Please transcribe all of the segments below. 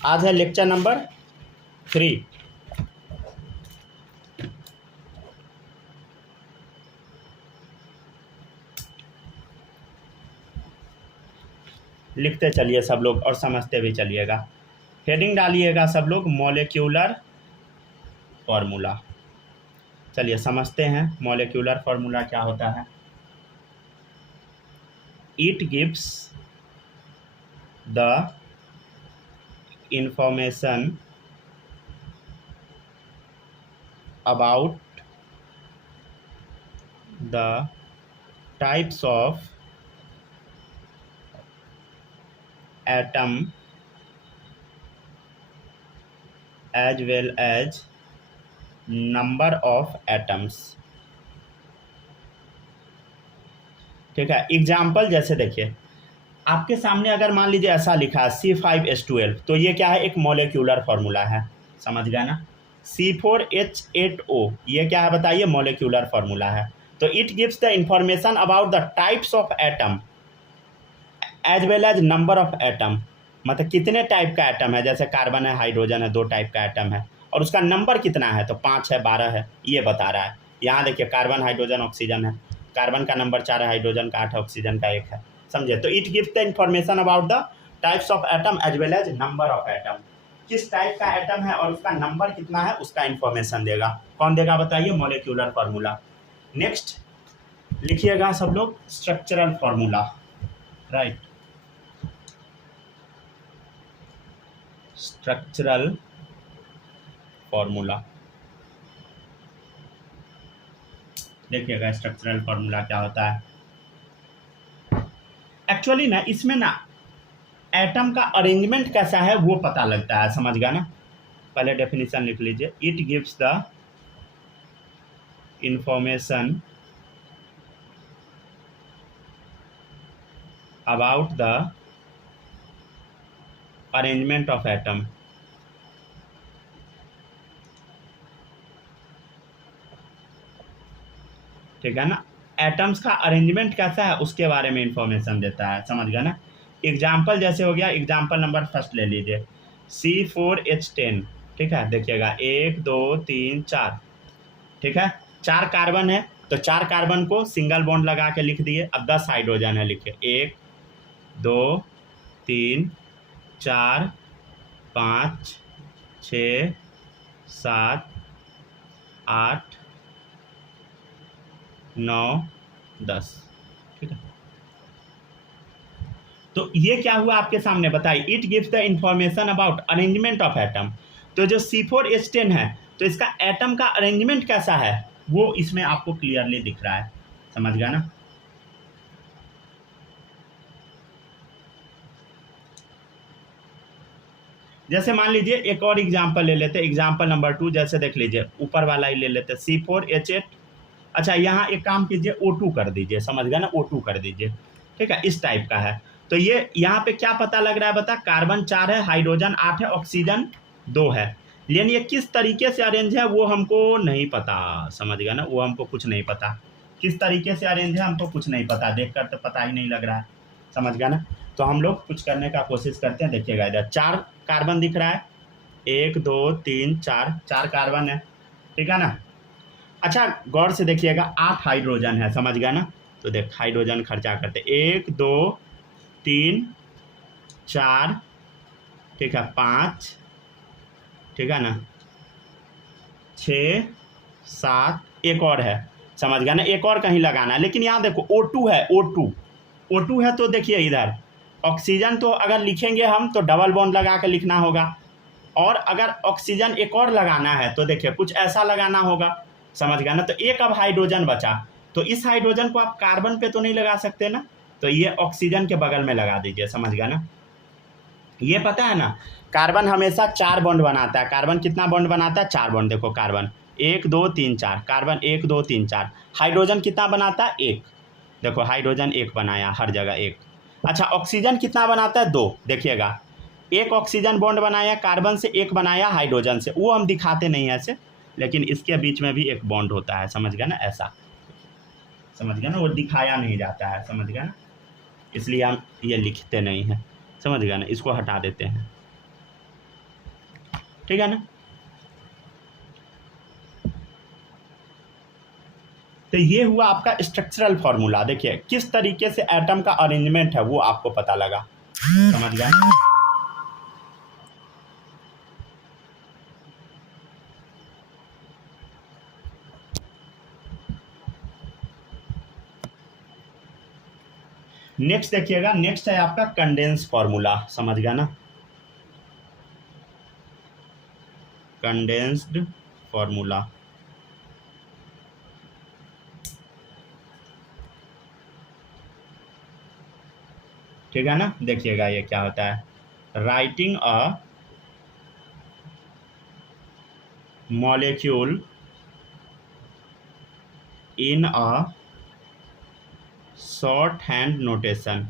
आज है lecture number 3। लिखते चलिए सब लोग और समझते भी चलिएगा। हेडिंग डालिएगा सब लोग, मॉलिक्यूलर फॉर्मूला। चलिए समझते हैं मॉलिक्यूलर फॉर्मूला क्या होता है। It gives the information about the types of atom as well as number of atoms। ठीक है, एग्जाम्पल जैसे देखिए आपके सामने अगर मान लीजिए ऐसा लिखा है C5H12, तो ये क्या है, एक मॉलिक्यूलर फॉर्मूला है, समझ गया ना। C4H8O ये क्या है बताइए, मॉलिक्यूलर फॉर्मूला है। तो it gives the information about the types of atom as well as number of atom, मतलब कितने टाइप का एटम है, जैसे कार्बन है, हाइड्रोजन है, 2 टाइप का एटम है, और उसका नंबर कितना है, तो 5 है, 12 है, ये बता रहा है। यहाँ देखिए कार्बन, हाइड्रोजन, ऑक्सीजन है, कार्बन का नंबर 4 है, हाइड्रोजन का 8 है, ऑक्सीजन का 1 है, समझे। तो it gives the information about the types of atom as well as number of atom, किस टाइप का एटम है और उसका नंबर कितना है उसका इंफॉर्मेशन देगा। कौन देगा बताइए, मॉलिक्यूलर फॉर्मूला। नेक्स्ट लिखिएगा सब लोग structural formula, right. Structural formula देखिएगा, स्ट्रक्चरल फॉर्मूला क्या होता है। एक्चुअली ना इसमें ना एटम का अरेंजमेंट कैसा है वो पता लगता है, समझ गया ना। पहले डेफिनेशन लिख लीजिए, it gives the information about the arrangement of atom, ठीक है ना। एटम्स का अरेंजमेंट कैसा है उसके बारे में इंफॉर्मेशन देता है, समझ गया ना। एग्जाम्पल जैसे हो गया, एग्जाम्पल नंबर फर्स्ट ले लीजिए, C4H10, ठीक है। देखिएगा 1 2 3 4, ठीक है। 4 कार्बन है तो 4 कार्बन को सिंगल बॉन्ड लगा के लिख दिए। अब 10 हाइड्रोजन है, लिखिए 1 2 3 4 5 6 7 8 9 10, ठीक है। तो ये क्या हुआ आपके सामने बताइए, it gives the information about arrangement of atom. तो जो C4H10 है तो इसका एटम का अरेंजमेंट कैसा है वो इसमें आपको क्लियरली दिख रहा है, समझ गया ना। जैसे मान लीजिए एक और एग्जांपल ले लेते हैं, एग्जांपल नंबर 2, जैसे देख लीजिए ऊपर वाला ही ले लेते हैं, C4H8। अच्छा यहाँ एक काम कीजिए, O2 कर दीजिए, समझ गया ना, O2 कर दीजिए, ठीक है। इस टाइप का है तो ये यहाँ पे क्या पता लग रहा है बता, कार्बन 4 है, हाइड्रोजन 8 है, ऑक्सीजन 2 है। लेकिन ये किस तरीके से अरेंज है वो हमको नहीं पता, समझ गया ना, वो हमको कुछ नहीं पता किस तरीके से अरेंज है, हमको कुछ नहीं पता, देख कर तो पता ही नहीं लग रहा है, समझ गया ना। तो हम लोग कुछ करने का कोशिश करते हैं। देखिएगा इधर 4 कार्बन दिख रहा है, 1 2 3 4, 4 कार्बन है, ठीक है ना। अच्छा गौर से देखिएगा 8 हाइड्रोजन है, समझ गया ना। तो देख हाइड्रोजन खर्चा करते 1 2 3 4, ठीक है, 5, ठीक है ना, 6 7, एक और है, समझ गया ना, एक और कहीं लगाना है। लेकिन यहाँ देखो O2 है, O2 है तो देखिए इधर ऑक्सीजन, तो अगर लिखेंगे हम तो डबल बॉन्ड लगा के लिखना होगा, और अगर ऑक्सीजन एक और लगाना है तो देखिए कुछ ऐसा लगाना होगा, समझ गया ना। तो एक अब हाइड्रोजन बचा, तो इस हाइड्रोजन को आप कार्बन पे तो नहीं लगा सकते ना, तो ये ऑक्सीजन के बगल में लगा दीजिए, समझ गया ना। ये पता है ना, कार्बन हमेशा 4 बॉन्ड बनाता है। कार्बन कितना बॉन्ड बनाता है, 4 बॉन्ड। देखो कार्बन 1 2 3 4, कार्बन 1 2 3 4। हाइड्रोजन कितना बनाता है, 1। देखो हाइड्रोजन 1 बनाया, हर जगह 1। अच्छा ऑक्सीजन कितना बनाता है, 2। देखिएगा 1 ऑक्सीजन बॉन्ड बनाया कार्बन से, 1 बनाया हाइड्रोजन से, वो हम दिखाते नहीं है ऐसे, लेकिन इसके बीच में भी एक बॉन्ड होता है, समझ गया ना, ऐसा, समझ गया ना, वो दिखाया नहीं जाता है, समझ गया ना, इसलिए हम ये लिखते नहीं हैं, समझ गया ना, इसको हटा देते हैं। ठीक है ना। तो ये हुआ आपका स्ट्रक्चरल फॉर्मूला। देखिए किस तरीके से एटम का अरेंजमेंट है वो आपको पता लगा, समझ गए। नेक्स्ट देखिएगा, नेक्स्ट है आपका कंडेंस फॉर्मूला, समझ गया ना, कंडेंस्ड फॉर्मूला। ठीक है ना। देखिएगा ये क्या होता है, writing a molecule in a short hand notation.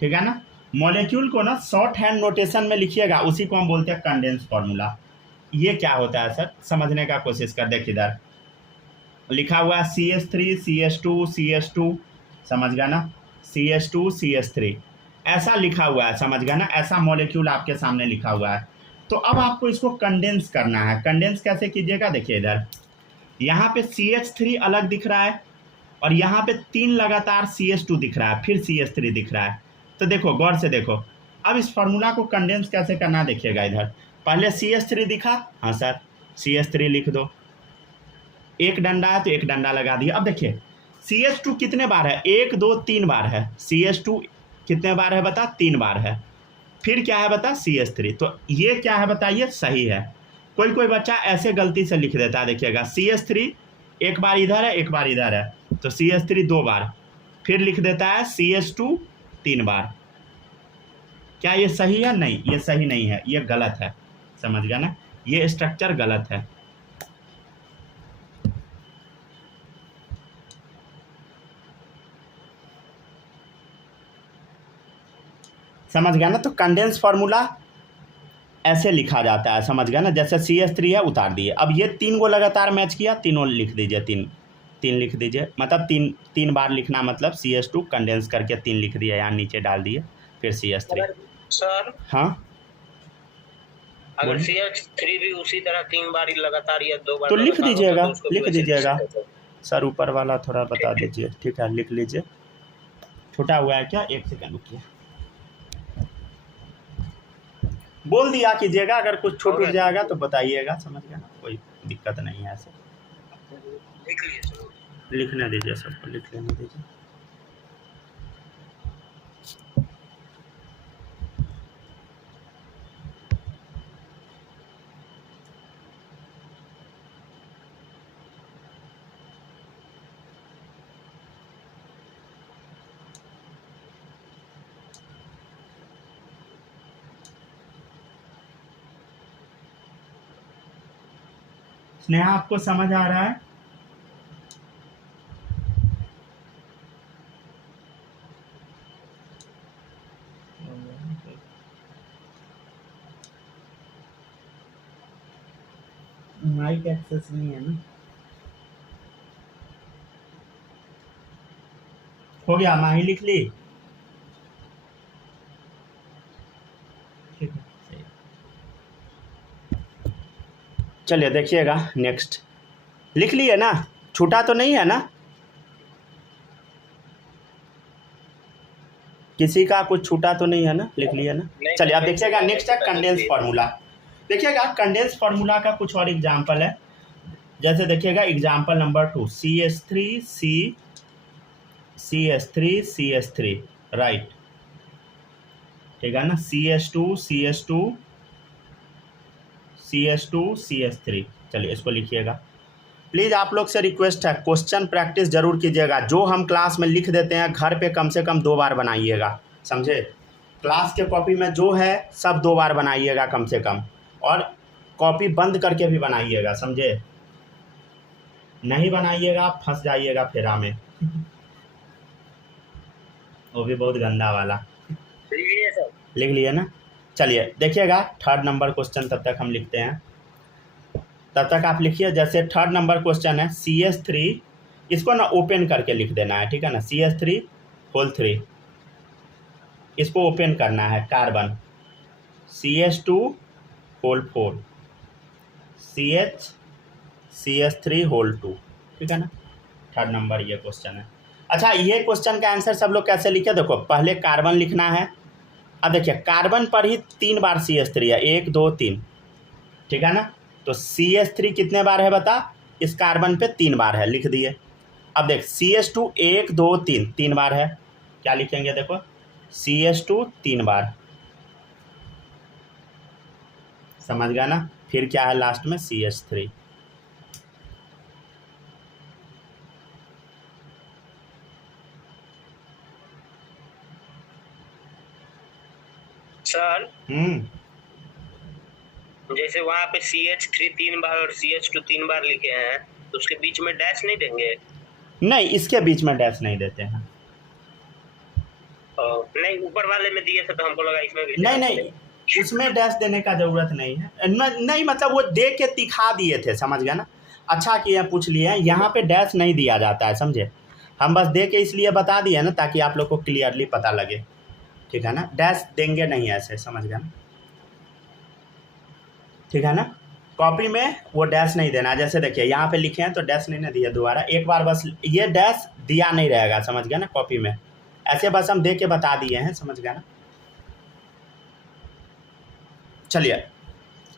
ठीक है ना। मॉलिक्यूल को ना शॉर्ट हैंड नोटेशन में लिखिएगा, उसी को हम बोलते हैं कंडेंस फॉर्मूला। ये क्या होता है सर, समझने का कोशिश कर। देख इधर लिखा हुआ है CH3 CH2 CH2, समझ गया ना, CH2 CH3 ऐसा लिखा हुआ है, समझ गया ना। ऐसा मॉलिक्यूल आपके सामने लिखा हुआ है। तो अब आपको इसको कंडेंस करना है। कंडेंस कैसे कीजिएगा, देखिए इधर यहाँ पे CH3 अलग दिख रहा है और यहाँ पे 3 लगातार CH2 दिख रहा है, फिर CH3 दिख रहा है। तो देखो गौर से देखो, अब इस फॉर्मूला को कंडेंस कैसे करना है, देखिएगा इधर पहले CH3 दिखा, हाँ सर CH3 लिख दो, एक डंडा है तो एक डंडा लगा दिया। अब देखिए CH2 कितने बार है, 1 2 3 बार है। CH2 कितने बार है बता, 3 बार है। फिर क्या है बता, CH3। तो ये क्या है बताइए, सही है। कोई कोई बच्चा ऐसे गलती से लिख देता है, देखिएगा CH3 एक बार इधर है एक बार इधर है, तो CH3 2 बार, फिर लिख देता है CH2 3 बार। क्या ये सही है, नहीं ये सही नहीं है, ये गलत है, समझ गया ना, ये स्ट्रक्चर गलत है। समझ गया ना। तो कंडेंस फार्मूला ऐसे लिखा जाता है, समझ गया ना। जैसे CH3 है उतार दिए, अब ये 3 को लगातार मैच किया, तीनों लिख दीजिए, 3 लिख दीजिए, मतलब 3 बार लिखना, मतलब CH2 कंडेंस करके 3 लिख दिया, यहाँ नीचे डाल दिए, फिर CH3। सर हाँ अगर CH3 भी उसी तरह 3 बार लगातार या 2 बार तो लिख दीजिएगा, तो लिख दीजिएगा सर, ऊपर वाला थोड़ा बता दीजिए। ठीक है लिख लीजिए। छोटा हुआ है क्या, 1 सेकंड रुकिए, बोल दिया कीजिएगा, अगर कुछ छूट उठ जाएगा तो बताइएगा, समझ गया ना, कोई दिक्कत नहीं है। ऐसे लिखने दीजिए, सबको लिख लेने दीजिए। स्नेहा आपको समझ आ रहा है? माइक एक्सेस नहीं है ना, हो गया, माही लिख ली। ठीक है, चलिए देखिएगा नेक्स्ट। लिख लिए ना, छूटा तो नहीं है ना, किसी का कुछ छूटा तो नहीं है ना, लिख लिया ना। चलिए अब देखिएगा नेक्स्ट है कंडेंस फार्मूला। देखिएगा कंडेंस फार्मूला का कुछ और एग्जाम्पल है, जैसे देखिएगा एग्जाम्पल नंबर 2, CH3 राइट, ठीक है ना, CH2 चलिए इसको लिखिएगा। प्लीज़ आप लोग से रिक्वेस्ट है, क्वेश्चन प्रैक्टिस जरूर कीजिएगा। जो हम क्लास में लिख देते हैं घर पे कम से कम 2 बार बनाइएगा, समझे। क्लास के कॉपी में जो है सब 2 बार बनाइएगा कम से कम, और कॉपी बंद करके भी बनाइएगा, समझे। नहीं बनाइएगा फंस जाइएगा फेरा में वो भी बहुत गंदा वाला। लिख लिए ना। चलिए देखिएगा थर्ड नंबर क्वेश्चन, तब तक हम लिखते हैं, तब तक आप लिखिए। जैसे थर्ड नंबर क्वेश्चन है CH3, इसको ना ओपन करके लिख देना है, ठीक है ना, CH3 होल 3, इसको ओपन करना है, carbon CH2 whole 4 CH3 whole 2, ठीक है ना। 3rd नंबर ये क्वेश्चन है। अच्छा, ये क्वेश्चन का आंसर सब लोग कैसे लिखे, देखो पहले कार्बन लिखना है। अब देखिए कार्बन पर ही 3 बार CH3 है, 1 2 3, ठीक है ना। तो CH3 कितने बार है बता, इस कार्बन पे 3 बार है, लिख दिए। अब देख CH2 1 2 3 3 बार है, क्या लिखेंगे देखो, CH2 3 बार, समझ गया ना। फिर क्या है लास्ट में CH3। सर जैसे वहाँ पे CH3 3 बार और CH2 3 बार लिखे हैं, तो उसके बीच में डैश नहीं देंगे? नहीं, इसके बीच में डैश नहीं देते हैं। नहीं, ऊपर वाले में दिए थे तो हमको लगा इसमें भी नहीं, उसमें डैश देने का जरूरत नहीं है। नहीं मतलब वो दे के दिखा दिए थे, समझ गया ना। अच्छा किया पूछ लिए हैं, यहाँ पे डैश नहीं दिया जाता है, समझे। हम बस दे के इसलिए बता दिए ना, ताकि आप लोग को क्लियरली पता लगे, ठीक है ना। डैश देंगे नहीं ऐसे, समझ गया ना, ठीक है ना। कॉपी में वो डैश नहीं देना। जैसे देखिए यहाँ पे लिखे हैं तो डैश नहीं ना दिया, दोबारा एक बार बस ये डैश दिया नहीं रहेगा, समझ गया ना। कॉपी में ऐसे बस हम दे के बता दिए हैं, समझ गया ना। चलिए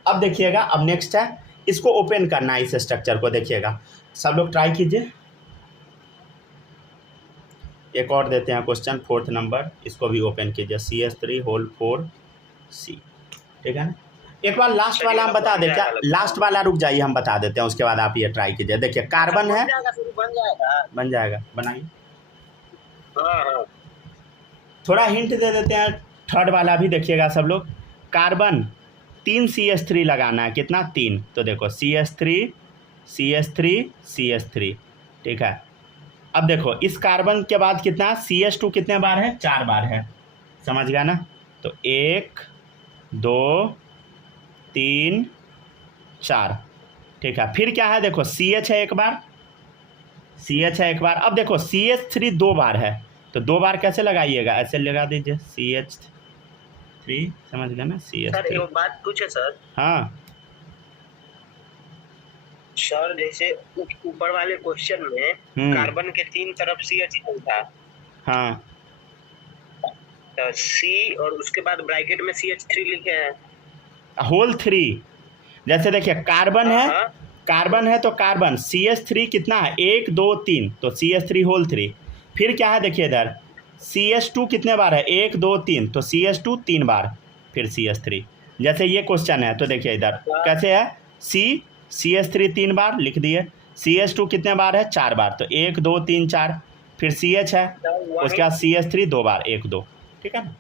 अब देखिएगा, अब नेक्स्ट है, इसको ओपन करना है, इस स्ट्रक्चर को देखिएगा, सब लोग ट्राई कीजिए। एक और देते हैं क्वेश्चन 4th नंबर, इसको भी ओपन कीजिए, CH3 होल 4 C, ठीक है ना। एक बार लास्ट वाला हम बता दें क्या, लास्ट वाला रुक जाइए, हम बता देते हैं, उसके बाद आप ये ट्राई कीजिए। देखिए कार्बन है, बन जाएगा, बनाइए। थोड़ा हिंट दे देते हैं, 3rd वाला भी देखिएगा सब लोग। कार्बन 3 CH3 लगाना है, कितना 3, तो देखो CH3, ठीक है। अब देखो इस कार्बन के बाद कितना, CH2 कितने बार है, 4 बार है, समझ गया ना। तो 1 2 3 4, ठीक है। फिर क्या है, देखो CH है एक बार, CH है एक बार। अब देखो CH3 2 बार है, तो 2 बार कैसे लगाइएगा, ऐसे लगा दीजिए CH3, समझ गए ना, CH3। सर एक बात पूछे सर। हाँ सर जैसे ऊपर वाले क्वेश्चन में कार्बन के 3 तरफ CH था, हाँ, तो C और उसके बाद ब्रैकेट में CH3 लिखे हैं, होल 3। जैसे देखिए कार्बन है, कार्बन है तो कार्बन CH3 कितना है, 1 2 3, तो CH3 होल 3। फिर क्या है देखिए इधर, CH2 कितने बार है, 1 2 3, तो CH2 3 बार, फिर CH3। जैसे ये क्वेश्चन है तो देखिए इधर कैसे है, CH3 3 बार लिख दिए, CH2 कितने बार है, 4 बार, तो 1 2 3 4, फिर CH है, उसके बाद CH3 2 बार, 1 2, ठीक है ना।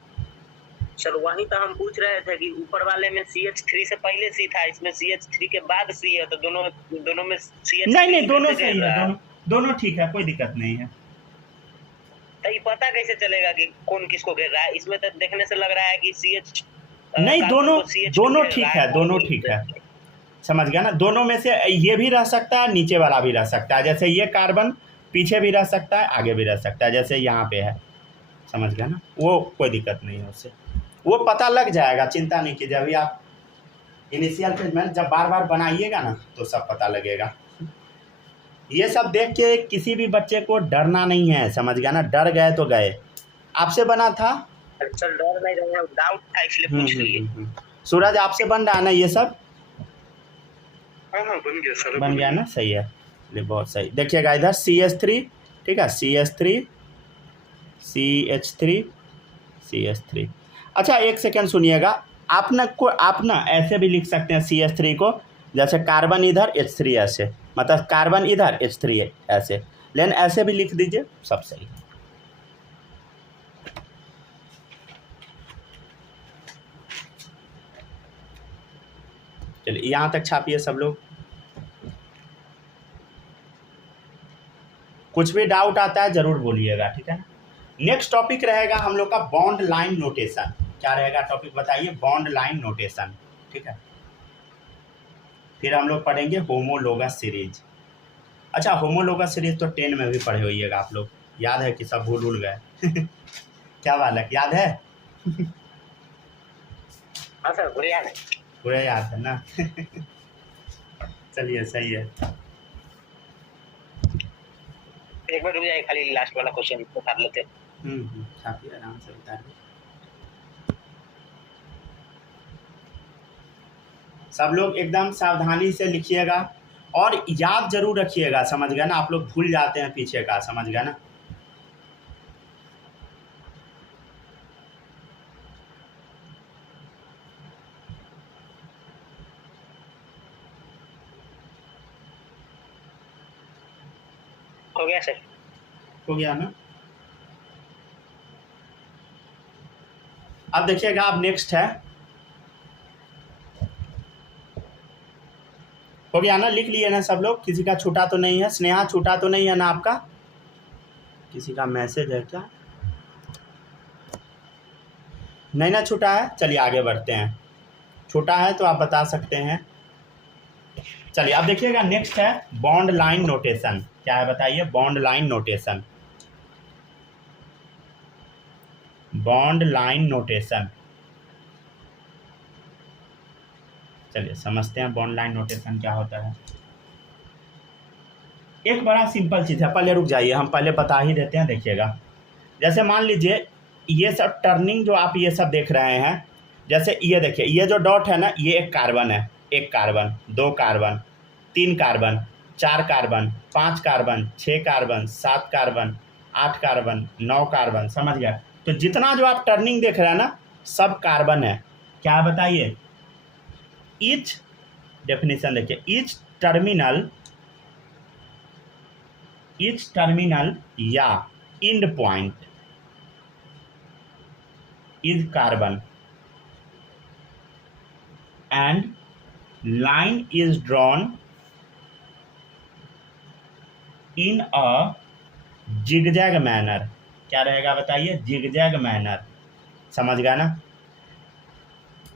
सर वही तो हम पूछ रहे थे कि ऊपर वाले में CH3 से पहले C था, इसमें CH3 के बाद C है, तो दोनों में CH3 नहीं दोनों सही है, दोनों ठीक है, कोई दिक्कत नहीं है। तो ये पता कैसे चलेगा कि कौन किसको घेर रहा है, इसमें तो देखने से लग रहा है कि CH नहीं, दोनों ठीक है, दोनों ठीक है, समझ गया ना। दोनों में से ये भी रह सकता है, नीचे वाला भी रह सकता है। जैसे ये कार्बन पीछे भी रह सकता है, आगे भी रह सकता है, जैसे यहाँ पे है, समझ गया ना। वो कोई दिक्कत नहीं है उससे, वो पता लग जाएगा, चिंता नहीं कीजिए। अभी आप इनिशियल फेज में जब बार बार बनाइएगा ना तो सब पता लगेगा। ये सब देख के किसी भी बच्चे को डरना नहीं है, समझ गया ना। डर गए तो गए। आपसे बना था सर, डर नहीं रहे, डाउट था इसलिए पूछ लिए। सूरज आपसे बन रहा है ना ये सब? हाँ बन गया सर, बन गया ना, सही है, बहुत सही। देखिएगा इधर CH3, ठीक है, CH3 CH3। अच्छा एक सेकंड सुनिएगा, आप ना ऐसे भी लिख सकते हैं CH3 को, जैसे कार्बन इधर H3 ऐसे, मतलब कार्बन इधर H3 ऐसे, लेकिन ऐसे भी लिख दीजिए, सब सही। चलिए यहाँ तक छापिए सब लोग। कुछ भी डाउट आता है जरूर बोलिएगा, ठीक है ना। नेक्स्ट टॉपिक रहेगा हम लोग का बॉन्ड लाइन नोटेशन। क्या रहेगा टॉपिक बताइए, बॉन्ड लाइन नोटेशन, ठीक है। फिर हम लोग पढ़ेंगे होमोलोगस सीरीज। अच्छा होमोलोगस सीरीज तो 10 में भी पढ़े होइएगा आप लोग, याद है कि सब भूल गए क्या बालक, याद है? हाँ सर, पूरे याद है। पूरा याद है ना। चलिए सही है। एक बार रुक जाइए, खाली लास्ट वाला क्वेश्चन उतार लेते हैं। छापिए आराम से उतारिए। सब लोग एकदम सावधानी से लिखिएगा और याद जरूर रखिएगा, समझ गए ना। आप लोग भूल जाते हैं पीछे का, समझ गए ना। हो गया सर? हो गया ना। अब देखिएगा, अब नेक्स्ट है, हो गया ना। लिख लिए ना सब लोग, किसी का छूटा तो नहीं है? स्नेहा छूटा तो नहीं है ना आपका? किसी का मैसेज है क्या? नहीं ना छूटा है। चलिए आगे बढ़ते हैं। छूटा है तो आप बता सकते हैं। चलिए अब देखिएगा, नेक्स्ट है बॉन्ड लाइन नोटेशन। क्या है बताइए? Bond line notation. Bond line notation, चलिए समझते हैं बॉन्ड लाइन नोटेशन क्या होता है। एक बड़ा सिंपल चीज़ है, पहले रुक जाइए, हम पहले बता ही देते हैं। देखिएगा, जैसे मान लीजिए ये सब टर्निंग जो आप ये सब देख रहे हैं, जैसे ये देखिए, ये जो डॉट है ना, ये एक कार्बन है। एक कार्बन, दो कार्बन, तीन कार्बन, चार कार्बन, पाँच कार्बन, छः कार्बन, सात कार्बन, आठ कार्बन, नौ कार्बन, समझ गया। तो जितना जो आप टर्निंग देख रहे हैं ना, सब कार्बन है। क्या है बताइए? ईच डेफिनेशन देखिए, ईच टर्मिनल या and point is carbon and line is drawn in a zigzag manner. क्या रहेगा बताइए? जिगजैग मैनर, समझ गया ना।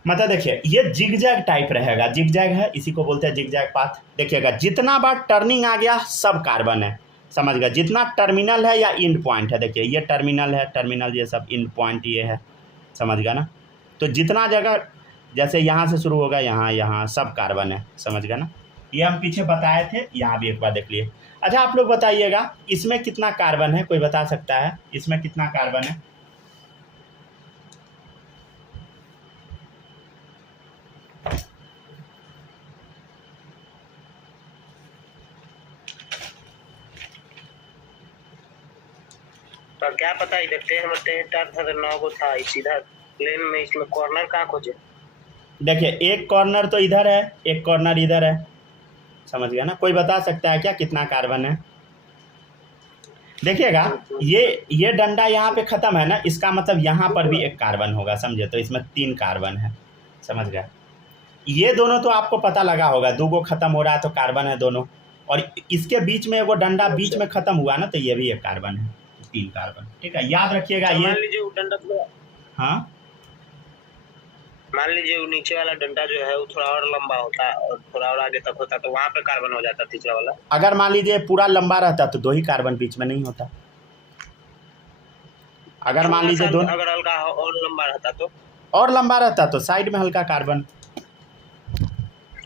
मतलब देखिए, ये जिगजैग टाइप रहेगा। जिगजैग है, इसी को बोलते हैं जिगजैग पाथ। देखिएगा, जितना बार टर्निंग आ गया सब कार्बन है, समझ गया। जितना टर्मिनल है या एंड पॉइंट है, देखिए ये टर्मिनल है, टर्मिनल ये सब, एंड पॉइंट ये है, समझ गया ना। तो जितना जगह, जैसे यहाँ से शुरू होगा, यहाँ सब कार्बन है, समझ गया ना। ये हम पीछे बताए थे, यहाँ भी एक बार देख लिए। अच्छा आप लोग बताइएगा, इसमें कितना कार्बन है? कोई बता सकता है इसमें कितना कार्बन है? तो क्या पता, इधर 13 था, 9 को था, सीधा प्लेन में। इसमें कॉर्नर कहाँ खोजे? देखिए, एक कॉर्नर तो इधर है, एक कॉर्नर इधर है, समझ गया ना। कोई बता सकता है क्या कितना कार्बन है? देखिएगा, ये डंडा यहाँ पे ख़त्म है ना, इसका मतलब यहाँ पर भी एक कार्बन होगा, समझे। तो इसमें 3 कार्बन है, समझ गया। ये दोनों तो आपको पता लगा होगा, 2 को ख़त्म हो रहा है तो कार्बन है दोनों। और इसके बीच में वो डंडा बीच में ख़त्म हुआ ना, तो ये भी एक कार्बन है, 3 कार्बन। ठीक है, याद रखिएगा ये। मान लीजिए वो डंडा, हाँ, मान लीजिए वो नीचे वाला डंडा जो है वो थोड़ा और लंबा होता और थोड़ा और आगे तक होता, तो वहाँ पे कार्बन हो जाता तीसरा वाला। अगर मान लीजिए पूरा लंबा रहता तो 2 ही कार्बन, बीच में नहीं होता। अगर मान लीजिए दोनों, अगर हल्का और लंबा रहता तो, और लंबा रहता तो साइड में हल्का कार्बन,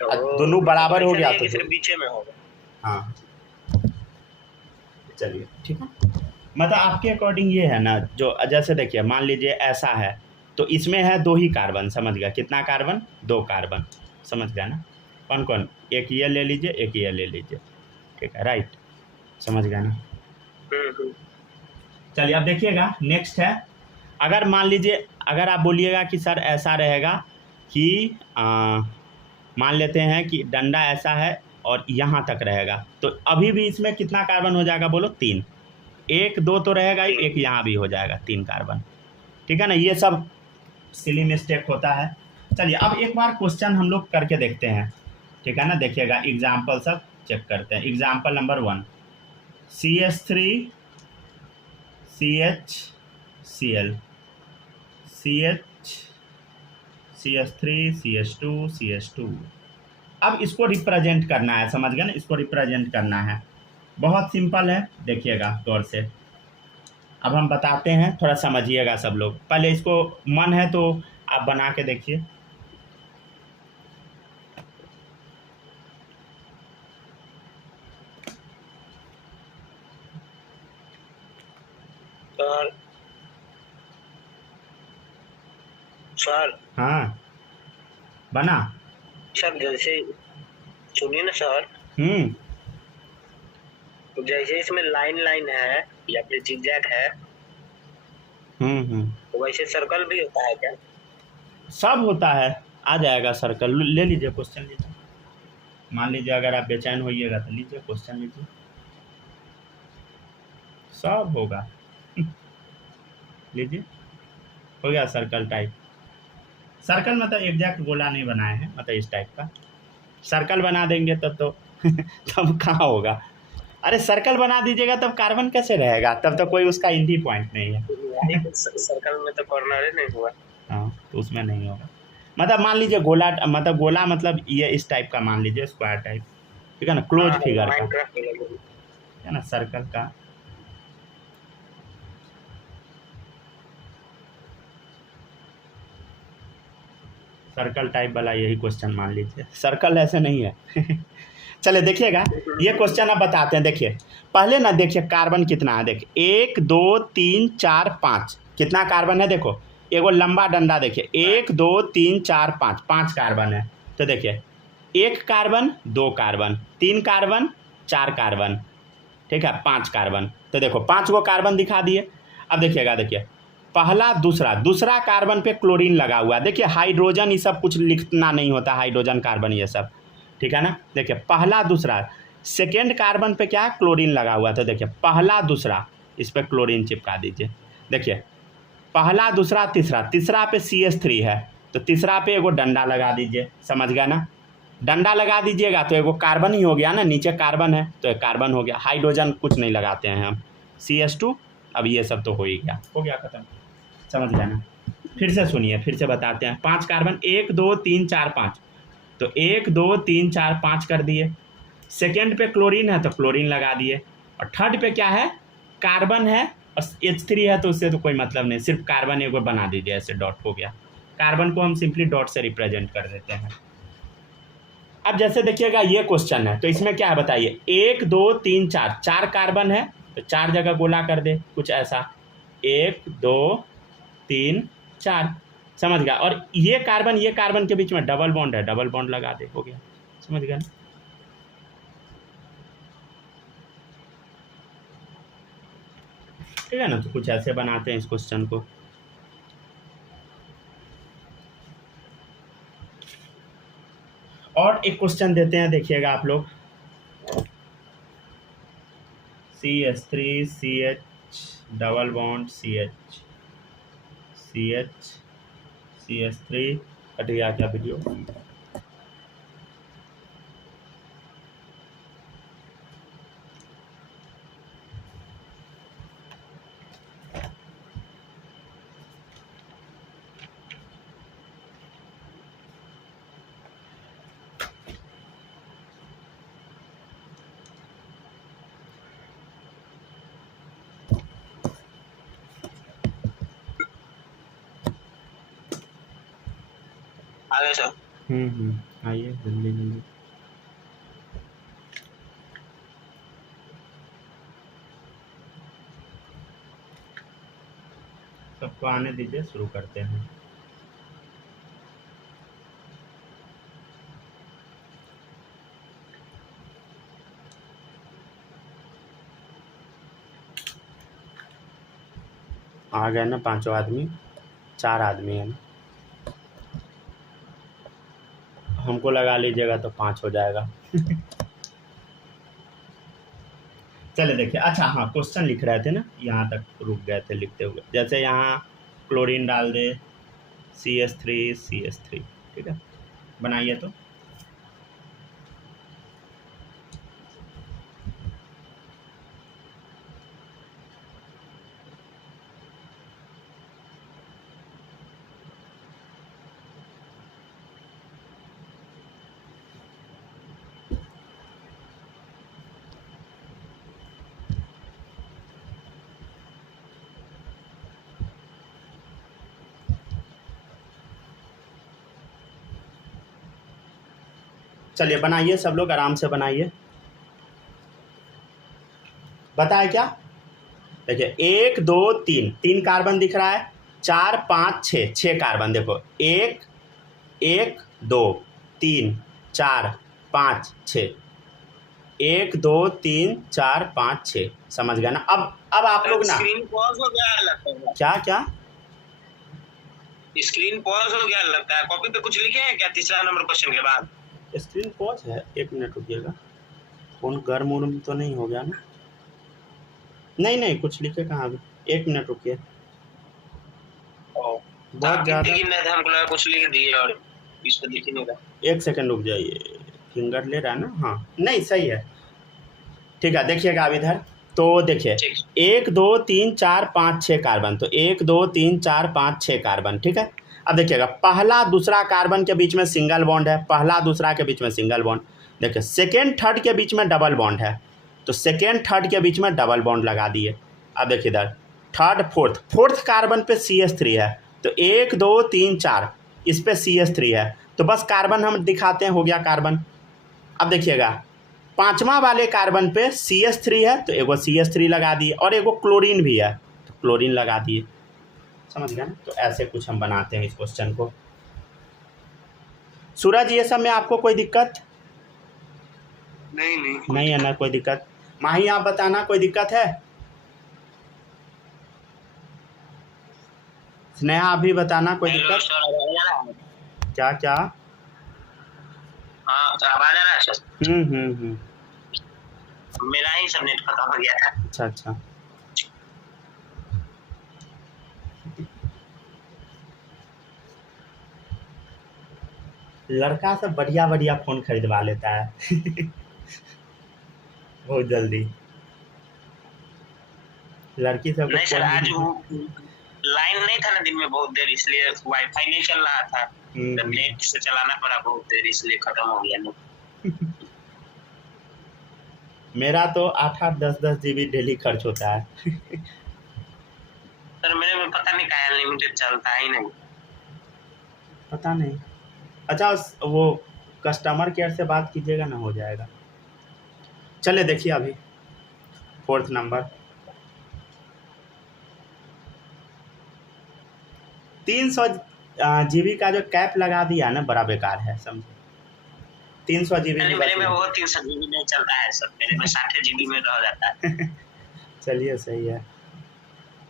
दोनों बराबर हो गया तो सिर्फ बीचे में होगा। हाँ, चलिए ठीक है। मतलब आपके अकॉर्डिंग ये है ना, जो जैसे देखिए मान लीजिए ऐसा है, तो इसमें है 2 ही कार्बन, समझ गया। कितना कार्बन? 2 कार्बन, समझ गया ना। कौन कौन? एक ये ले लीजिए, एक ये ले लीजिए, ठीक है, राइट, समझ गया ना। चलिए अब देखिएगा, नेक्स्ट है, अगर मान लीजिए, अगर आप बोलिएगा कि सर ऐसा रहेगा कि मान लेते हैं कि डंडा ऐसा है और यहाँ तक रहेगा, तो अभी भी इसमें कितना कार्बन हो जाएगा बोलो? 3। 1 2 तो रहेगा ही, एक यहाँ भी हो जाएगा, 3 कार्बन, ठीक है ना। ये सब सिली मिस्टेक होता है। चलिए अब एक बार क्वेश्चन हम लोग करके देखते हैं, ठीक है ना। देखिएगा, एग्जाम्पल सब चेक करते हैं। Example number 1, CH3 CHCl, CH3 CH2 CH2। अब इसको रिप्रेजेंट करना है, समझ गए ना। इसको रिप्रेजेंट करना है, बहुत सिंपल है, देखिएगा गौर से। अब हम बताते हैं, थोड़ा समझिएगा सब लोग। पहले इसको मन है तो आप बना के देखिए। सर सर हाँ, बना। सर जैसे सुनिए ना सर, हम्म। जैसे इसमें लाइन लाइन है या फिर जिगजैग है, हम्म। तो वैसे सर्कल भी होता है क्या? सब होता है, आ जाएगा सर्कल। ले लीजिए क्वेश्चन लीजिए। मान लीजिए अगर आप बेचैन होइएगा तो लीजिए क्वेश्चन लीजिए, सब होगा। लीजिए, हो गया सर्कल टाइप। सर्कल मतलब एग्जैक्ट गोला नहीं बनाए हैं, मतलब इस टाइप का सर्कल बना देंगे तब तो तब कहाँ होगा। अरे सर्कल बना दीजिएगा तब कार्बन कैसे रहेगा, तब तो कोई उसका इंडी पॉइंट नहीं है। वही सर्कल में तो कॉर्नर नहीं हुआ। हाँ, तो उसमें नहीं होगा। मतलब मान लीजिए गोला, मतलब गोला मतलब ये इस टाइप का मान लीजिए, स्क्वायर टाइप, ठीक है ना, क्लोज हाँ फिगर का, माइनक्राफ्ट है ना, सर्कल का। सर्कल टाइप वाला यही क्वेश्चन मान लीजिए, सर्कल ऐसे नहीं है। चले देखिएगा, ये क्वेश्चन अब बताते हैं। देखिए पहले ना, देखिए कार्बन कितना है, देखिए 1 2 3 4 5, कितना कार्बन है देखो। एगो लंबा डंडा देखिए, 1 2 3 4 5, 5 कार्बन है। तो देखिए 1 कार्बन 2 कार्बन 3 कार्बन 4 कार्बन, ठीक है, 5 कार्बन। तो देखो 5 गो कार्बन दिखा दिए। अब देखिएगा, देखिए पहला दूसरा, दूसरा कार्बन पे क्लोरीन लगा हुआ है। देखिए हाइड्रोजन ये सब कुछ लिखना नहीं होता, हाइड्रोजन कार्बन ये सब, ठीक है ना। देखिए पहला दूसरा, सेकेंड कार्बन पे क्या है, क्लोरीन लगा हुआ है। तो देखिए पहला दूसरा, इस पर क्लोरीन चिपका दीजिए। देखिए पहला दूसरा तीसरा, तीसरा पे CH3 है, तो तीसरा पे एगो डंडा लगा दीजिए, समझ गया ना। डंडा लगा दीजिएगा तो एगो कार्बन ही हो गया ना, नीचे कार्बन है तो एक कार्बन हो गया। हाइड्रोजन कुछ नहीं लगाते हैं हम, CH2। अब ये सब तो हो ही गया, हो गया खत्म, समझ गया ना। फिर से सुनिए, फिर से बताते हैं। 5 कार्बन, 1 2 3 4 5, तो 1 2 3 4 5 कर दिए। सेकेंड पे क्लोरीन है तो क्लोरीन लगा दिए, और थर्ड पे क्या है, कार्बन है और H3 है, तो उससे तो कोई मतलब नहीं, सिर्फ कार्बन एगो बना दीजिए, ऐसे डॉट हो गया। कार्बन को हम सिंपली डॉट से रिप्रेजेंट कर देते हैं। अब जैसे देखिएगा ये क्वेश्चन है, तो इसमें क्या है बताइए, 1 2 3 4, 4 कार्बन है तो 4 जगह गोला कर दे, कुछ ऐसा, 1 2 3 4, समझ गया। और ये कार्बन के बीच में डबल बॉन्ड है, डबल बॉन्ड लगा दे, हो गया, समझ गया ना। ठीक है ना, तो कुछ ऐसे बनाते हैं इस क्वेश्चन को। और एक क्वेश्चन देते हैं, देखिएगा आप लोग, CH3 CH double bond CH CH CH3, cut गया क्या वीडियो। आगे सर। आइए जल्दी जल्दी। सबको आने दीजिए, शुरू करते हैं। आ गए ना पांचों आदमी, 4 आदमी है ना, हमको लगा लीजिएगा तो 5 हो जाएगा। चले देखिए, अच्छा हाँ, क्वेश्चन लिख रहे थे ना, यहाँ तक रुक गए थे लिखते हुए। जैसे यहाँ क्लोरीन डाल दे, CH3 ठीक है, बनाइए तो। चलिए बनाइए, सब लोग आराम से बनाइए। बताए क्या? देखिए 1 2 3, 3 कार्बन दिख रहा है, 4 5 6, 6 कार्बन। देखो 1 1 2 3 4 5 6, 1 2 3 4 5 6, समझ गया ना? अब आप लोग ना स्क्रीन पॉज हो गया लगता है। क्या क्या स्क्रीन पॉज हो गया लगता है। कॉपी पे कुछ लिखे हैं क्या तीसरा नंबर क्वेश्चन के बाद? स्क्रीन पॉज है, 1 मिनट रुकिएगा। फोन गर्म उर्म तो नहीं हो गया ना? नहीं नहीं, कुछ लिखे कहाँ अभी, 1 मिनट रुकिए। बहुत ज़्यादा हमको लगा कुछ लिख दिए और इस पे लिख ही नहीं रहा। 1 सेकंड रुक जाइए, फिंगर ले रहा है ना? हाँ नहीं सही है, ठीक है। देखिएगा अब इधर, तो देखिए 1 2 3 4 5 6 कार्बन, तो 1 2 3 4 5 6 कार्बन, ठीक है। अब देखिएगा पहला दूसरा कार्बन के बीच में सिंगल बॉन्ड है, पहला दूसरा के बीच में सिंगल बॉन्ड। देखिए सेकेंड थर्ड के बीच में डबल बॉन्ड है, तो सेकेंड थर्ड के बीच में डबल बॉन्ड लगा दिए। अब देखिए इधर थर्ड फोर्थ कार्बन पे CH3 है, तो 1 2 3 4 इस पे CH3 है, तो बस कार्बन हम दिखाते हैं, हो गया कार्बन। अब देखिएगा पांचवा वाले कार्बन पे CH3 है, तो एगो CH3 लगा दिए, और एगो क्लोरीन भी है, तो क्लोरीन लगा दिए, समझ गया ना? तो ऐसे कुछ हम बनाते हैं इस क्वेश्चन को। सूरज ये सब में आपको कोई दिक्कत? नहीं है ना कोई दिक्कत? माही आप बताना, कोई दिक्कत है? स्नेहा आप भी बताना, कोई दिक्कत? क्या क्या? हाँ तो आवाज आ रहा है सर? मेरा ही सब नेट खत्म हो गया था। अच्छा अच्छा, लड़का सब बढ़िया बढ़िया फ़ोन खरीदवा लेता है बहुत जल्दी। लड़की सब नहीं सर, आज लाइन नहीं था ना दिन में बहुत देर, इसलिए वाईफाई नहीं चल रहा था, तो नेट से चलाना पड़ा बहुत देर, इसलिए खत्म हो गया नेट। मेरा तो 8 10 GB डेली खर्च होता है सर मेरे में पता नहीं क्या अनलिमिटेड चलता ही नहीं, पता नहीं। अच्छा वो कस्टमर केयर से बात कीजिएगा ना, हो जाएगा। चले देखिए अभी 4th नंबर, 300 GB का जो कैप लगा दिया ना, बड़ा बेकार है, समझे? 300 GB मेरे में वो 300 GB नहीं चलता है सर, मेरे में 60 GB में रह जाता है चलिए सही है,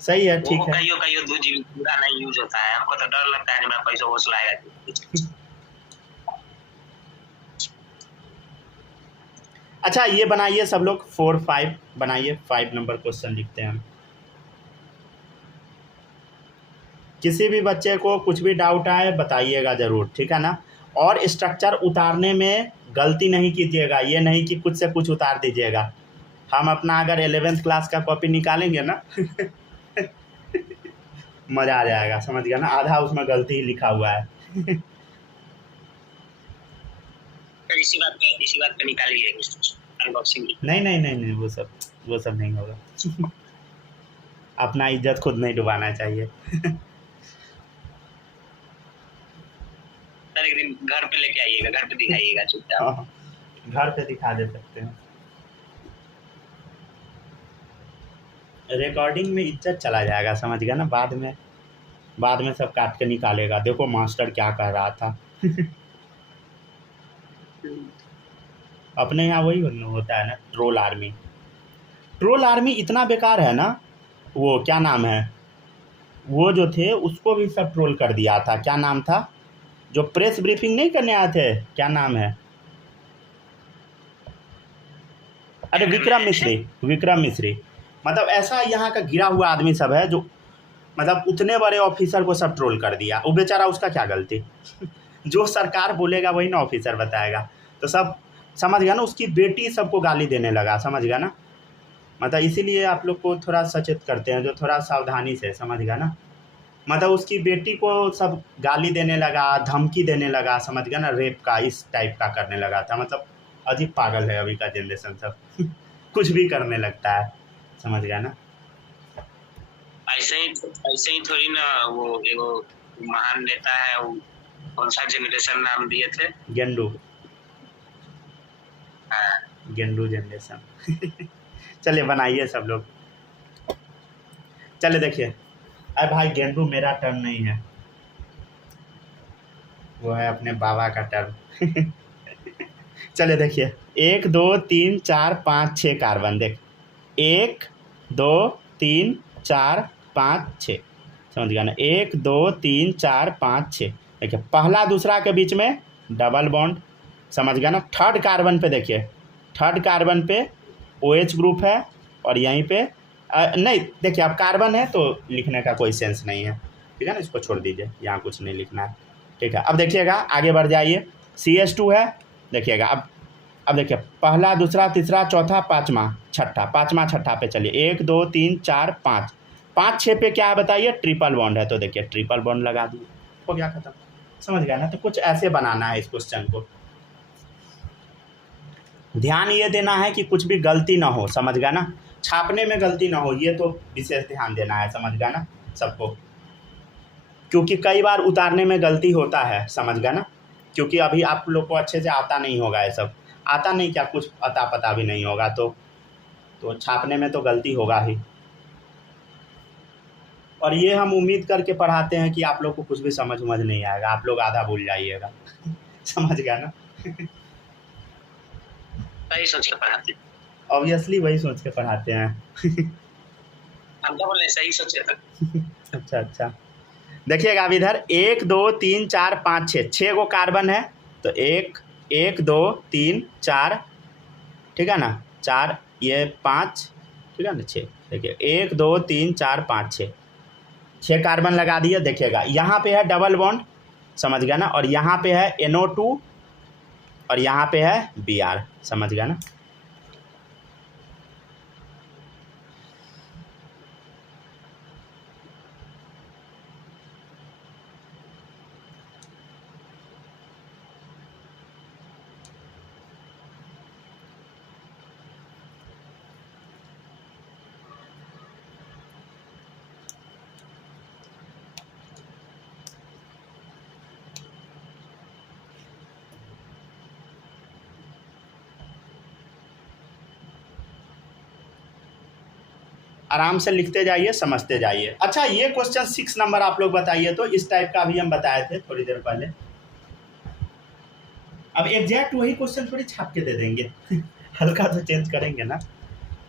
सही है, ठीक है। कहियो 2 GB पूरा नहीं यूज होता है, हमको तो डर लगता है कि मेरा पैसा वसूलाएगा अच्छा ये बनाइए सब लोग, 4 5 बनाइए, 5 नंबर क्वेश्चन लिखते हैं हम। किसी भी बच्चे को कुछ भी डाउट आए बताइएगा ज़रूर, ठीक है ना? और स्ट्रक्चर उतारने में गलती नहीं कीजिएगा, ये नहीं कि कुछ से कुछ उतार दीजिएगा। हम अपना अगर 11th क्लास का कॉपी निकालेंगे ना मज़ा आ जाएगा, समझ गया ना? आधा उसमें गलती ही लिखा हुआ है इसी बात पे निकालिए अनबॉक्सिंग। नहीं, वो सब नहीं होगा अपना इज्जत खुद नहीं डुबाना चाहिए सर एक दिन घर पे लेके आइएगा, घर पे दिखाइएगा चुपचाप। घर पे दिखा दे सकते हैं। रिकॉर्डिंग में इज्जत चला जाएगा, समझ गया ना? बाद में सब काट के निकालेगा, देखो मास्टर क्या कह रहा था अपने यहाँ वही होता है ना, ट्रोल आर्मी इतना बेकार है ना। वो क्या नाम है, वो जो थे उसको भी सब ट्रोल कर दिया था, क्या नाम था जो प्रेस ब्रीफिंग नहीं करने आए थे, क्या नाम है? अरे विक्रम मिश्री। मतलब ऐसा यहाँ का गिरा हुआ आदमी सब है जो मतलब उतने बड़े ऑफिसर को सब ट्रोल कर दिया। वो बेचारा, उसका क्या गलती जो सरकार बोलेगा वही ना ऑफिसर बताएगा, तो सब समझ गया ना? उसकी बेटी सबको गाली देने लगा, समझ गया ना? मतलब इसीलिए आप लोग को थोड़ा सचेत करते हैं, जो थोड़ा सावधानी से, समझ गया ना? मतलब उसकी बेटी को सब गाली देने लगा, धमकी देने लगा, समझ गया ना? रेप का, इस टाइप का करने लगा था। मतलब अजीब पागल है अभी का जनरेशन सब कुछ भी करने लगता है, समझ गया ना? ऐसे ही थोड़ी ना, वो एगो महान नेता है, वो कौन सा जनरेशन नाम दिए थे, गेंडू हाँ, गेंडू जनरेशन चलिए बनाइए सब लोग। चलिए देखिए, अरे भाई गेंडू मेरा टर्न नहीं है, वो है अपने बाबा का टर्न चलिए देखिए, 1 2 3 4 5 6 कार्बन, देख 1 2 3 4 5 6, समझ गया ना, 1 2 3 4 5 6। देखिए पहला दूसरा के बीच में डबल बॉन्ड, समझ गया ना। थर्ड कार्बन पे देखिए, थर्ड कार्बन पे OH ग्रुप है और यहीं पे नहीं, देखिए अब कार्बन है तो लिखने का कोई सेंस नहीं है, ठीक है ना, इसको छोड़ दीजिए, यहाँ कुछ नहीं लिखना है, ठीक है। अब देखिएगा आगे बढ़ जाइए, CH2 है, देखिएगा अब देखिए पहला दूसरा तीसरा चौथा पाँचवा छठा, पाँचवा छठा पे चलिए, 1 2 3 4 5 5 6 पे क्या है बताइए, ट्रिपल बॉन्ड है, तो देखिए ट्रिपल बॉन्ड लगा दिए, हो गया खत्म, समझ गया ना। तो कुछ ऐसे बनाना है इस क्वेश्चन को, ध्यान ये देना है कि कुछ भी गलती ना हो, समझ गया ना, छापने में गलती ना हो, ये तो विशेष ध्यान देना है, समझ गया ना सबको, क्योंकि कई बार उतारने में गलती होता है, समझ गया ना, क्योंकि अभी आप लोग को अच्छे से आता नहीं होगा, ये सब आता नहीं, क्या कुछ अता पता भी नहीं होगा, तो छापने में तो गलती होगा ही। और ये हम उम्मीद करके पढ़ाते हैं कि आप लोग को कुछ भी समझ नहीं आएगा, आप लोग आधा भूल जाइएगा समझ गया ना सही सोच के पढ़ाते हैं, ऑब्वियसली वही सोच के पढ़ाते हैं हम क्या बोल रहे हैं, सही सोचे तक अच्छा देखिएगा अब इधर 1 2 3 4 5 6 6 गो कार्बन है, तो 1 1 2 3 4, ठीक है ना, 4 ये 5, ठीक है ना, 6, देखिए 1 2 3 4 5 6 कार्बन लगा दिए। देखिएगा यहाँ पे है डबल बॉन्ड, समझ गया ना, और यहाँ पे है NO2 और यहाँ पे है Br, समझ गया ना। आराम से लिखते जाइए, समझते जाइए। अच्छा ये क्वेश्चन 6 नंबर आप लोग बताइए, तो इस टाइप का अभी हम बताए थे थोड़ी देर पहले, अब एग्जैक्ट वही क्वेश्चन थोड़ी छाप के दे देंगे हल्का तो चेंज करेंगे ना,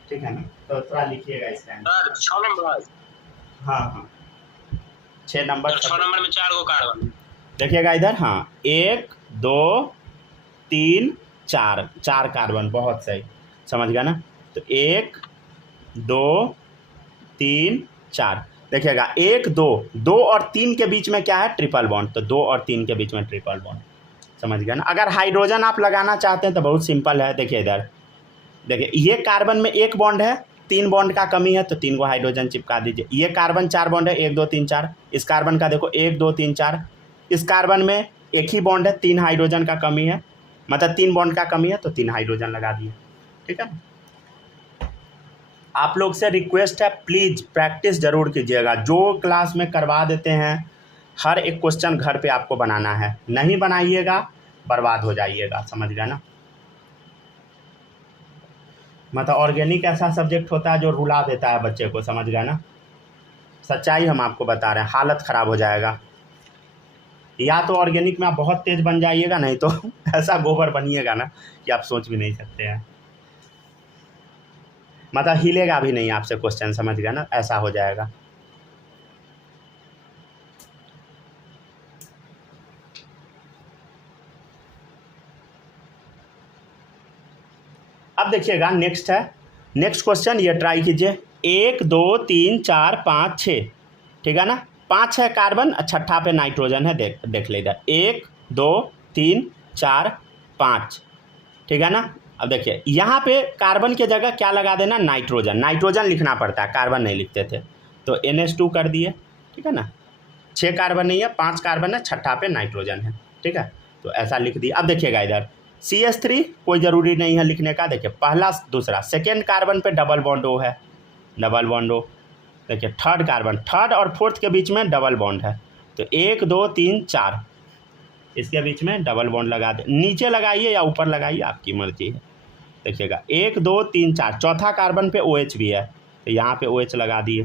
ठीक है ना, तो थोड़ा लिखिएगा इस टाइम। 6 नंबर, हाँ 6 नंबर, 6 नंबर में 4 गो कार्बन, देखिएगा इधर, हाँ 1 2 3 4 4 कार्बन, बहुत सही, समझ गया ना। तो 1 2 3 4, देखिएगा 1 2 2 और 3 के बीच में क्या है, ट्रिपल बॉन्ड, तो 2 और 3 के बीच में ट्रिपल बॉन्ड, समझ गया ना। अगर हाइड्रोजन आप लगाना चाहते हैं तो बहुत सिंपल है, देखिए इधर, देखिए ये कार्बन में 1 बॉन्ड है, 3 बॉन्ड का कमी है, तो 3 को हाइड्रोजन चिपका दीजिए। ये कार्बन 4 बॉन्ड है, 1 2 3 4, इस कार्बन का देखो 1 2 3 4, इस कार्बन में एक ही बॉन्ड है, 3 हाइड्रोजन का कमी है, मतलब 3 बॉन्ड का कमी है, तो 3 हाइड्रोजन लगा दिए, ठीक है। आप लोग से रिक्वेस्ट है, प्लीज़ प्रैक्टिस ज़रूर कीजिएगा, जो क्लास में करवा देते हैं हर एक क्वेश्चन घर पे आपको बनाना है, नहीं बनाइएगा बर्बाद हो जाइएगा, समझ गया ना। मतलब ऑर्गेनिक ऐसा सब्जेक्ट होता है जो रुला देता है बच्चे को, समझ गया ना, सच्चाई हम आपको बता रहे हैं, हालत ख़राब हो जाएगा। या तो ऑर्गेनिक में आप बहुत तेज़ बन जाइएगा, नहीं तो ऐसा गोबर बनिएगा ना कि आप सोच भी नहीं सकते हैं, मतलब हिलेगा भी नहीं आपसे क्वेश्चन, समझ गया ना, ऐसा हो जाएगा। अब देखिएगा नेक्स्ट है, नेक्स्ट क्वेश्चन ये ट्राई कीजिए, 1 2 3 4 5 6, ठीक है ना, 5 है कार्बन, छठा पे नाइट्रोजन है, देख ले इधर 1 2 3 4 5, ठीक है ना। अब देखिए यहाँ पे कार्बन के जगह क्या लगा देना, नाइट्रोजन, नाइट्रोजन लिखना पड़ता है, कार्बन नहीं लिखते थे, तो NH2 कर दिए, ठीक है ना। 6 कार्बन नहीं है, 5 कार्बन है, छठा पे नाइट्रोजन है, ठीक है, तो ऐसा लिख दिया। अब देखिएगा इधर CH3 कोई ज़रूरी नहीं है लिखने का, देखिए पहला दूसरा सेकेंड कार्बन पे डबल बॉन्ड O है, डबल बॉन्ड O, देखिए थर्ड कार्बन, थर्ड और फोर्थ के बीच में डबल बॉन्ड है, तो 1 2 3 4 इसके बीच में डबल बॉन्ड लगा दे, नीचे लगाइए या ऊपर लगाइए आपकी मर्जी है, देखिएगा 1 2 3 4, चौथा कार्बन पे OH भी है, तो यहाँ पे OH लगा दिए,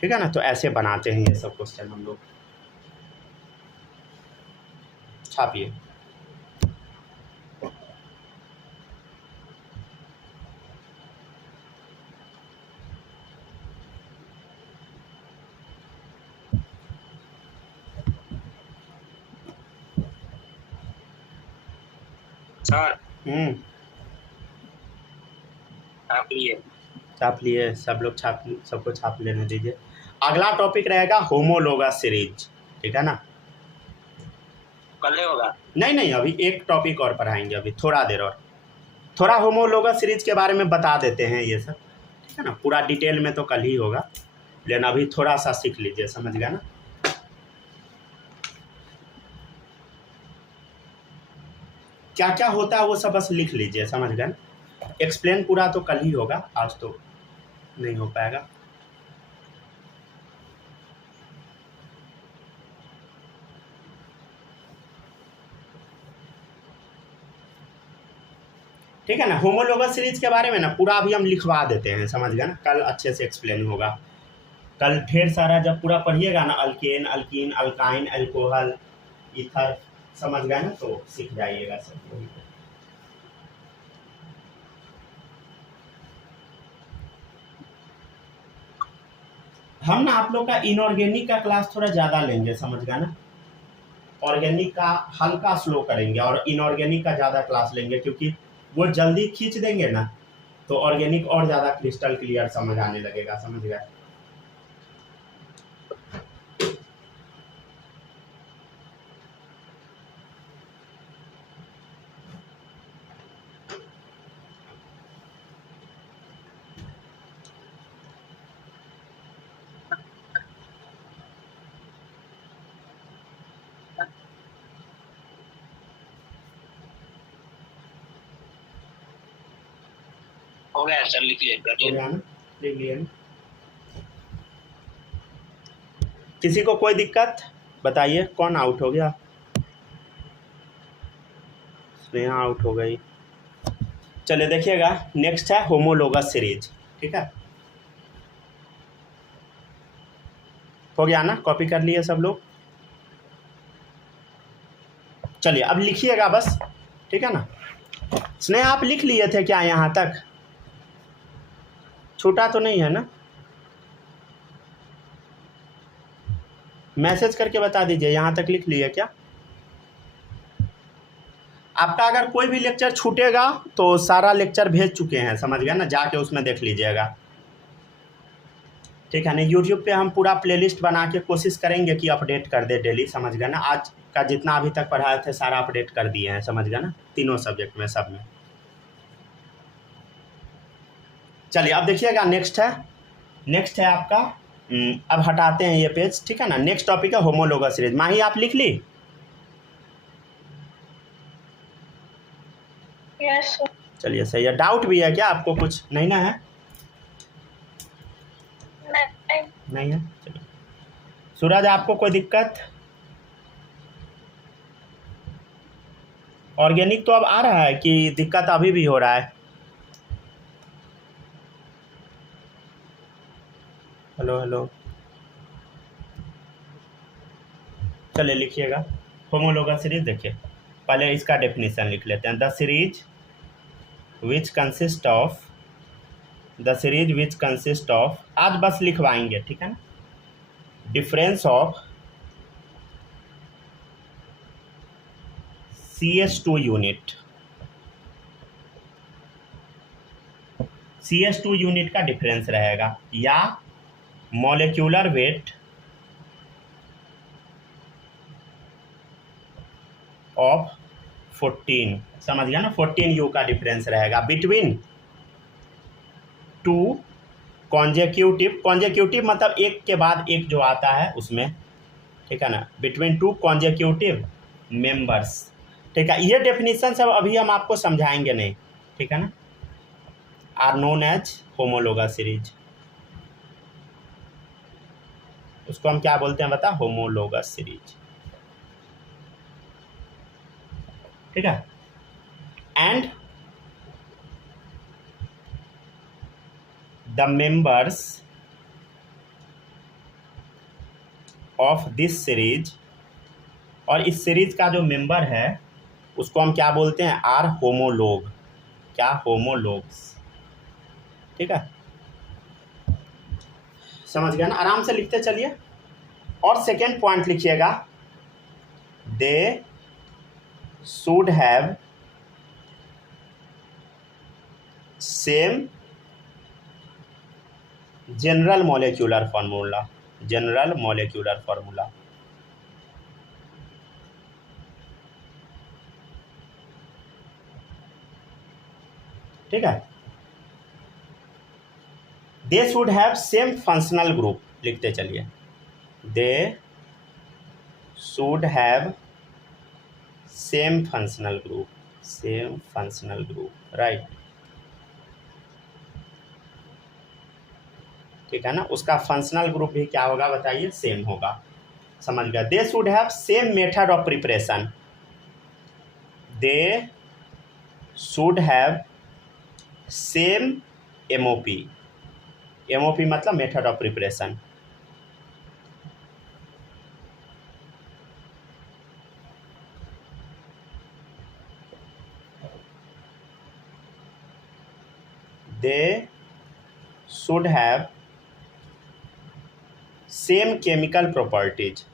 ठीक है ना। तो ऐसे बनाते हैं ये सब क्वेश्चन हम लोग। छापिए। सर आप लिए छाप लिए सब लोग, सबको छाप लेने दीजिए। अगला टॉपिक रहेगा होमोलोगस सीरीज, ठीक है ना। कल होगा? नहीं, अभी एक टॉपिक और पढ़ाएंगे, अभी थोड़ा देर और, थोड़ा होमोलोगस सीरीज के बारे में बता देते हैं ये सब, ठीक है ना। पूरा डिटेल में तो कल ही होगा, लेकिन अभी थोड़ा सा सीख लीजिए, समझ गया ना। क्या क्या होता है वो सब बस लिख लीजिए, समझ गए ना। एक्सप्लेन पूरा तो कल ही होगा, आज तो नहीं हो पाएगा। ठीक है ना। होमोलोगस सीरीज के बारे में ना पूरा अभी हम लिखवा देते हैं, समझ गए ना। कल अच्छे से एक्सप्लेन होगा। कल ढेर सारा जब पूरा पढ़िएगा ना, alkane, alkyne, alkyne, alcohol, ether, समझ गए ना, तो सीख जाइएगा सब। हम ना आप लोग का इनऑर्गेनिक का क्लास थोड़ा ज़्यादा लेंगे, समझ गए ना। ऑर्गेनिक का हल्का स्लो करेंगे और इनऑर्गेनिक का ज़्यादा क्लास लेंगे, क्योंकि वो जल्दी खींच देंगे ना, तो ऑर्गेनिक और ज़्यादा क्रिस्टल क्लियर समझ आने लगेगा, समझ गए। हो गया सर, लिख लिया। लिख लिया ना। किसी को कोई दिक्कत बताइए। कौन आउट हो गया? स्नेहा आउट हो गई। चलिए देखिएगा, नेक्स्ट है होमोलोगस सीरीज, ठीक है। हो गया ना, कॉपी कर लिए सब लोग। चलिए अब लिखिएगा बस, ठीक है ना। स्नेहा आप लिख लिए थे क्या यहाँ तक? छूटा तो नहीं है ना? मैसेज करके बता दीजिए, यहाँ तक लिख लिए क्या? आपका अगर कोई भी लेक्चर छूटेगा तो सारा लेक्चर भेज चुके हैं, समझ गए ना, जाके उसमें देख लीजिएगा, ठीक है ना। यूट्यूब पे हम पूरा प्लेलिस्ट बना के कोशिश करेंगे कि अपडेट कर दे डेली, समझ गए ना। आज का जितना अभी तक पढ़ाए थे सारा अपडेट कर दिए हैं, समझ गए ना, तीनों सब्जेक्ट में, सब में। चलिए अब देखिएगा, नेक्स्ट है आपका, अब हटाते हैं ये पेज, ठीक है ना। नेक्स्ट टॉपिक है होमोलोगस सीरीज। माही आप लिख ली? यस। चलिए सही है। डाउट भी है क्या आपको? कुछ नहीं ना है? नहीं है। चलिए सूरज, आपको कोई दिक्कत? ऑर्गेनिक तो अब आ रहा है कि दिक्कत अभी भी हो रहा है? हेलो। चलिए लिखिएगा होमोलोगस सीरीज। देखिए पहले इसका डेफिनेशन लिख लेते हैं। The series which consist of, आज बस लिखवाएंगे, ठीक है ना। Difference of CH2 unit, CH2 unit का डिफरेंस रहेगा, या मॉलिक्यूलर वेट ऑफ 14, समझ गया ना, 14U का डिफरेंस रहेगा बिटवीन टू कॉन्जेक्यूटिव मतलब एक के बाद एक जो आता है उसमें, ठीक है ना, बिटवीन टू कॉन्जेक्यूटिव मेंबर्स, ठीक है। ये डेफिनेशन सब अभी हम आपको समझाएंगे नहीं, ठीक है ना। Are known as homologous series, उसको हम क्या बोलते हैं बता? होमोलोगस सीरीज, ठीक है। And the members of this series, और इस सीरीज का जो मेंबर है उसको हम क्या बोलते हैं, आर होमोलोग। क्या, होमोलोग्स। ठीक है, समझ गया ना, आराम से लिखते चलिए। और सेकेंड पॉइंट लिखिएगा, दे should have same general molecular formula. General molecular formula, ठीक है। दे should have same functional group, लिखते चलिए, दे should have same functional group, same functional group, right. ठीक है ना, उसका फंक्शनल ग्रुप भी क्या होगा बताइए, सेम होगा। समझ गया। They should have same method of preparation, they should have same MOP. MOP मतलब method of preparation. They should have same chemical properties,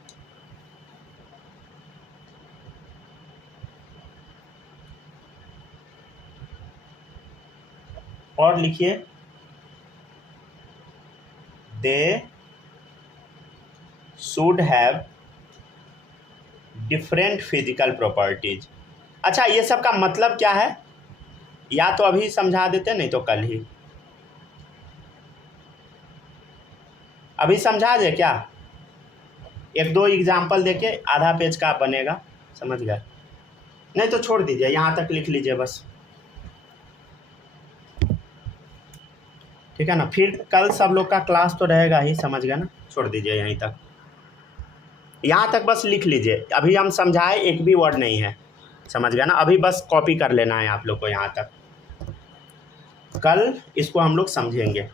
और लिखिए, they should have different physical properties. अच्छा, ये सब का मतलब क्या है, या तो अभी समझा देते, नहीं तो कल ही। अभी समझा दे क्या, एक दो एग्जाम्पल देके आधा पेज का बनेगा, समझ गए, नहीं तो छोड़ दीजिए, यहाँ तक लिख लीजिए बस। ठीक है ना, फिर कल सब लोग का क्लास तो रहेगा ही, समझ गए ना, छोड़ दीजिए यहीं तक, यहाँ तक बस लिख लीजिए। अभी हम समझाए एक भी वर्ड नहीं है, समझ गए ना, अभी बस कॉपी कर लेना है आप लोग को यहाँ तक, कल इसको हम लोग समझेंगे।